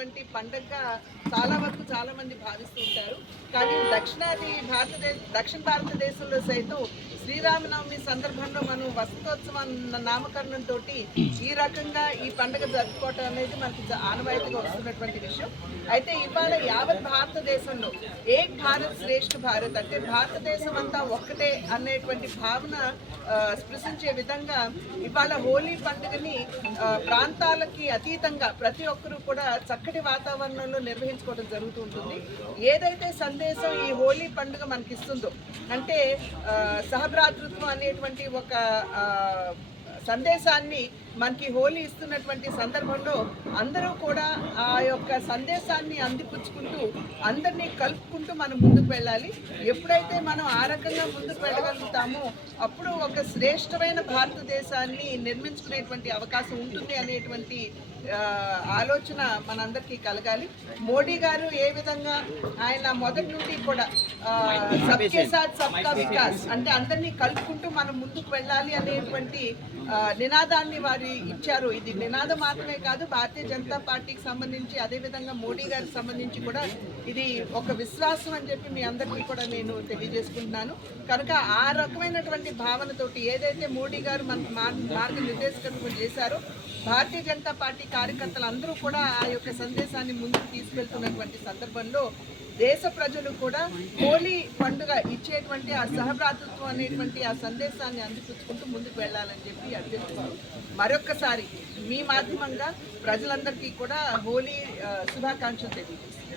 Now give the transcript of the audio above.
వచ్చేటువంటి పండుగగా చాలా వరకు చాలా మంది భావిస్తూ ఉంటారు. కానీ దక్షిణ భారతదేశంలో సైతం శ్రీరామనవమి సందర్భంలో మనం వసంతోత్సవం నామకరణంతో ఈ రకంగా ఈ పండుగ జరుపుకోవటం అనేది మనకి ఆనవాయితీగా వస్తున్నటువంటి విషయం. అయితే ఇవాళ యావత్ భారతదేశంలో ఏక్ భారత్ శ్రేష్ఠ భారత్ అంటే భారతదేశం అంతా ఒక్కటే అనేటువంటి భావన స్పృశించే విధంగా ఇవాళ హోలీ పండుగని ప్రాంతాలకి అతీతంగా ప్రతి ఒక్కరూ కూడా చక్కటి వాతావరణంలో నిర్వహించుకోవడం జరుగుతూ ఉంటుంది. ఏదైతే సందేశం ఈ హోలీ పండుగ మనకి ఇస్తుందో అంటే సహభ్రాతృత్వం అనేటువంటి ఒక సందేశాన్ని మనకి హోలీ ఇస్తున్నటువంటి సందర్భంలో అందరూ కూడా ఆ యొక్క సందేశాన్ని అందిపుచ్చుకుంటూ అందరినీ కలుపుకుంటూ మనం ముందుకు వెళ్ళాలి. ఎప్పుడైతే మనం ఆ రకంగా ముందుకు వెళ్ళగలుగుతామో అప్పుడు ఒక శ్రేష్టమైన భారతదేశాన్ని నిర్మించుకునేటువంటి అవకాశం ఉంటుంది అనేటువంటి ఆలోచన మనందరికీ కలగాలి. మోడీ గారు ఏ విధంగా ఆయన మొదటి నుండి కూడా సబ్కే సాత్ సబ్కా వికాస్ అంటే అందరినీ కలుపుకుంటూ మనం ముందుకు వెళ్ళాలి అనేటువంటి నినాదాన్ని వారు ఇచ్చారు. ఇది నినాదం మాత్రమే కాదు, భారతీయ జనతా పార్టీకి సంబంధించి అదేవిధంగా మోడీ గారికి సంబంధించి కూడా ఇది ఒక విశ్వాసం అని చెప్పి మీ అందరికీ కూడా నేను తెలియజేసుకుంటున్నాను. కనుక ఆ రకమైనటువంటి భావనతోటి ఏదైతే మోడీ గారు మనకు మార్గనిర్దేశకత్వం చేశారో భారతీయ జనతా పార్టీ కార్యకర్తలు అందరూ కూడా ఆ యొక్క సందేశాన్ని ముందుకు తీసుకెళ్తున్నటువంటి సందర్భంలో దేశ ప్రజలు కూడా హోలీ పండుగ ఇచ్చేటువంటి ఆ సహభ్రాతృత్వం అనేటువంటి ఆ సందేశాన్ని అందిపుచ్చుకుంటూ ముందుకు వెళ్ళాలని చెప్పి అభ్యర్థిస్తూ మరొక్కసారి మీ మాధ్యమంగా ప్రజలందరికీ కూడా హోలీ శుభాకాంక్షలు తెలియజేస్తున్నాను.